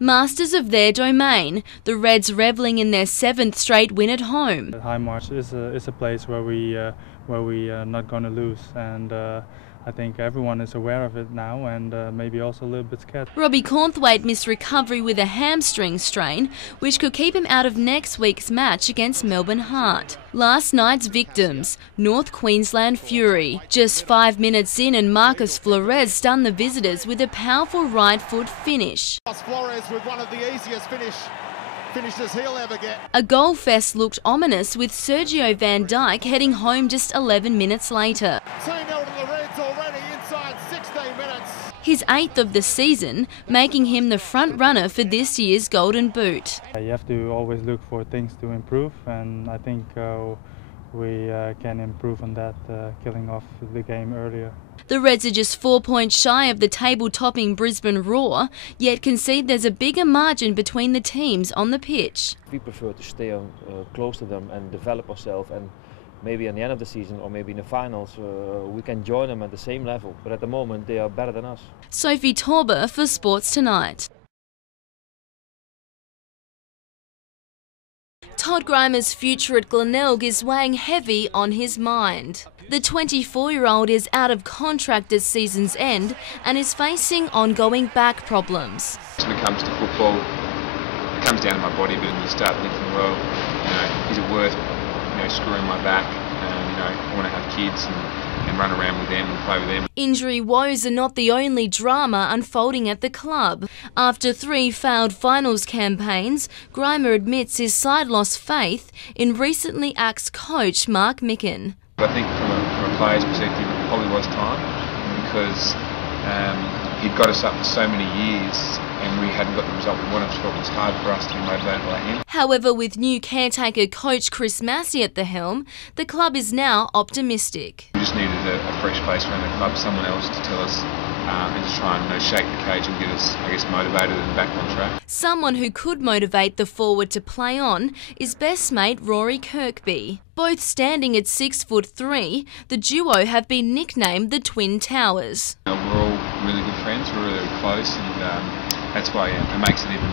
Masters of their domain, the Reds revelling in their 7th straight win at home. High March is a place where we are not going to lose, and I think everyone is aware of it now, and maybe also a little bit scared. Robbie Cornthwaite missed recovery with a hamstring strain, which could keep him out of next week's match against Melbourne Heart. Last night's victims, North Queensland Fury. Just 5 minutes in and Marcus Flores stunned the visitors with a powerful right foot finish. Flores with one of the easiest finishes he'll ever get. A goal fest looked ominous with Sergio Van Dijk heading home just 11 minutes later. 2-0 to the Reds already inside 16 minutes. His 8th of the season, making him the front runner for this year's Golden Boot. You have to always look for things to improve, and I think we can improve on that, killing off the game earlier. The Reds are just 4 points shy of the table-topping Brisbane Roar, yet concede there's a bigger margin between the teams on the pitch. We prefer to stay close to them and develop ourselves, and maybe at the end of the season or maybe in the finals we can join them at the same level, but at the moment they are better than us. Sophie Torber for Sports Tonight. Todd Grimer's future at Glenelg is weighing heavy on his mind. The 24-year-old is out of contract at season's end and is facing ongoing back problems. When it comes to football, it comes down to my body, but you start thinking, well, is it worth, screwing my back? I want to have kids and run around with them and play with them. Injury woes are not the only drama unfolding at the club. After 3 failed finals campaigns, Grimer admits his side lost faith in recently axed coach Mark Micken. I think from a player's perspective, it probably was time, because he'd got us up for so many years and we hadn't got the result we wanted, so it was hard for us to be motivated by him. However, with new caretaker coach Chris Massey at the helm, the club is now optimistic. We just needed a fresh face around the club, someone else to tell us and to try and shake the cage and get us, motivated and back on track. Someone who could motivate the forward to play on is best mate Rory Kirkby. Both standing at 6'3", the duo have been nicknamed the Twin Towers. We're all really good friends, we're really close, and that's why it makes it even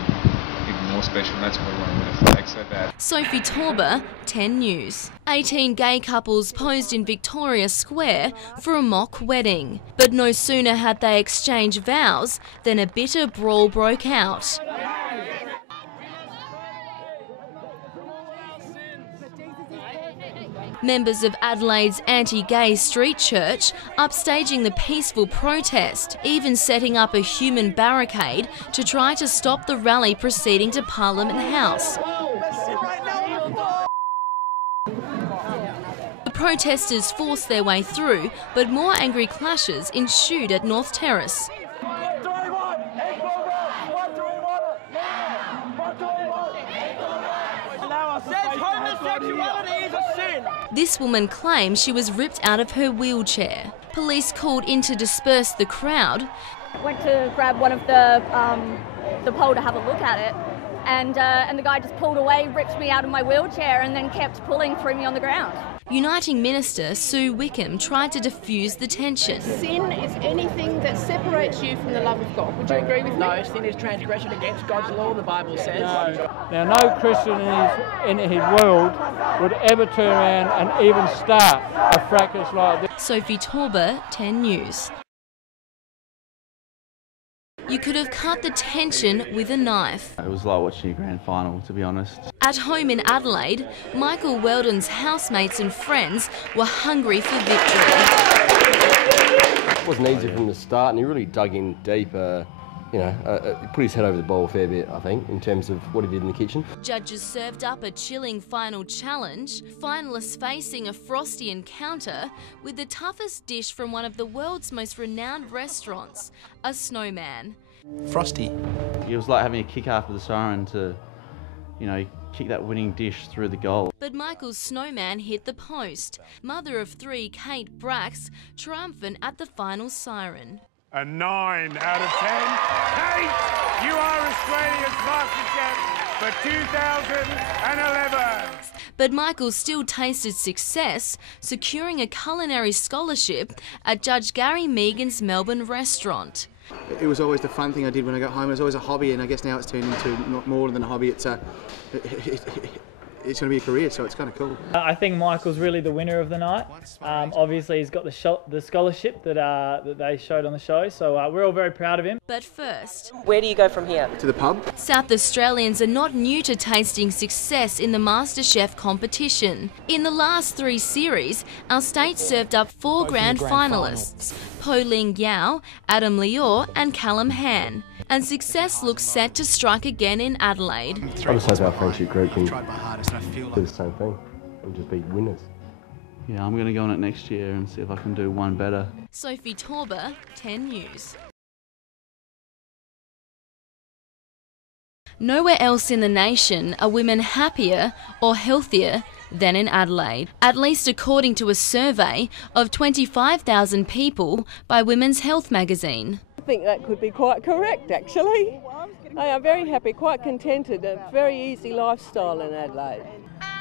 more special, and that's why we want to win a flag so bad. Sophie Torber, 10 News. 18 gay couples posed in Victoria Square for a mock wedding. But no sooner had they exchanged vows than a bitter brawl broke out. Members of Adelaide's anti-gay street church upstaging the peaceful protest, even setting up a human barricade to try to stop the rally proceeding to Parliament House. The protesters forced their way through, but more angry clashes ensued at North Terrace. This woman claims she was ripped out of her wheelchair. Police called in to disperse the crowd. Went to grab one of the pole to have a look at it, and the guy just pulled away, ripped me out of my wheelchair, and then kept pulling, threw me on the ground. Uniting Minister Sue Wickham tried to diffuse the tension. Sin is anything that separates you from the love of God. Would you agree with me? No, sin is transgression against God's law, the Bible says. No. Now, no Christian in his world would ever turn around and even start a fracas like this. Sophie Torber, 10 News. You could have cut the tension with a knife. It was like watching a grand final, to be honest. At home in Adelaide, Michael Weldon's housemates and friends were hungry for victory. It wasn't easy from the start, and he really dug in deep. He put his head over the bowl a fair bit, I think, in terms of what he did in the kitchen. Judges served up a chilling final challenge, finalists facing a frosty encounter with the toughest dish from one of the world's most renowned restaurants, a snowman. Frosty. It was like having a kick after the siren to, kick that winning dish through the goal. But Michael's snowman hit the post. Mother of 3, Kate Brax, triumphant at the final siren. A 9 out of 10. Kate, you are Australia's MasterChef for 2011. But Michael still tasted success, securing a culinary scholarship at Judge Gary Megan's Melbourne restaurant. It was always the fun thing I did when I got home. It was always a hobby, and I guess now it's turned into not more than a hobby. It's going to be a career, so it's kind of cool. I think Michael's really the winner of the night. Obviously, he's got the scholarship that they showed on the show, so we're all very proud of him. But first, where do you go from here? To the pub. South Australians are not new to tasting success in the MasterChef competition. In the last 3 series, our state served up 4 grand finalists: Po Ling Yao, Adam Lior and Callum Han. And success looks set to strike again in Adelaide. I just hope our friendship group can do the same thing and just be winners. Yeah, I'm going to go on it next year and see if I can do one better. Sophie Torber, 10 News. Nowhere else in the nation are women happier or healthier than in Adelaide, at least according to a survey of 25,000 people by Women's Health magazine. I think that could be quite correct, actually. They are very happy, quite contented, a very easy lifestyle in Adelaide.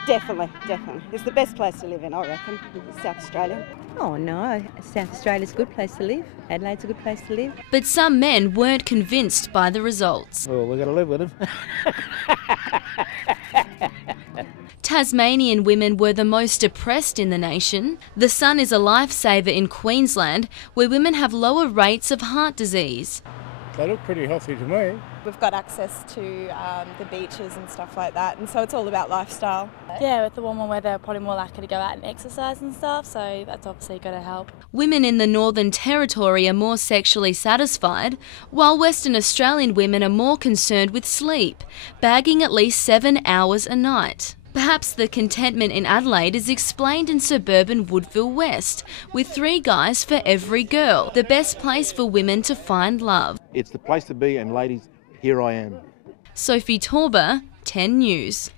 Definitely, definitely. It's the best place to live in, I reckon, South Australia. Oh no, South Australia's a good place to live. Adelaide's a good place to live. But some men weren't convinced by the results. Well, we've got to live with them. Tasmanian women were the most depressed in the nation. The sun is a lifesaver in Queensland, where women have lower rates of heart disease. They look pretty healthy to me. We've got access to the beaches and stuff like that, and so it's all about lifestyle. Yeah, with the warmer weather, probably more likely to go out and exercise and stuff, so that's obviously going to help. Women in the Northern Territory are more sexually satisfied, while Western Australian women are more concerned with sleep, bagging at least 7 hours a night. Perhaps the contentment in Adelaide is explained in suburban Woodville West, with 3 guys for every girl, the best place for women to find love. It's the place to be, and ladies, here I am. Sophie Torber, 10 News.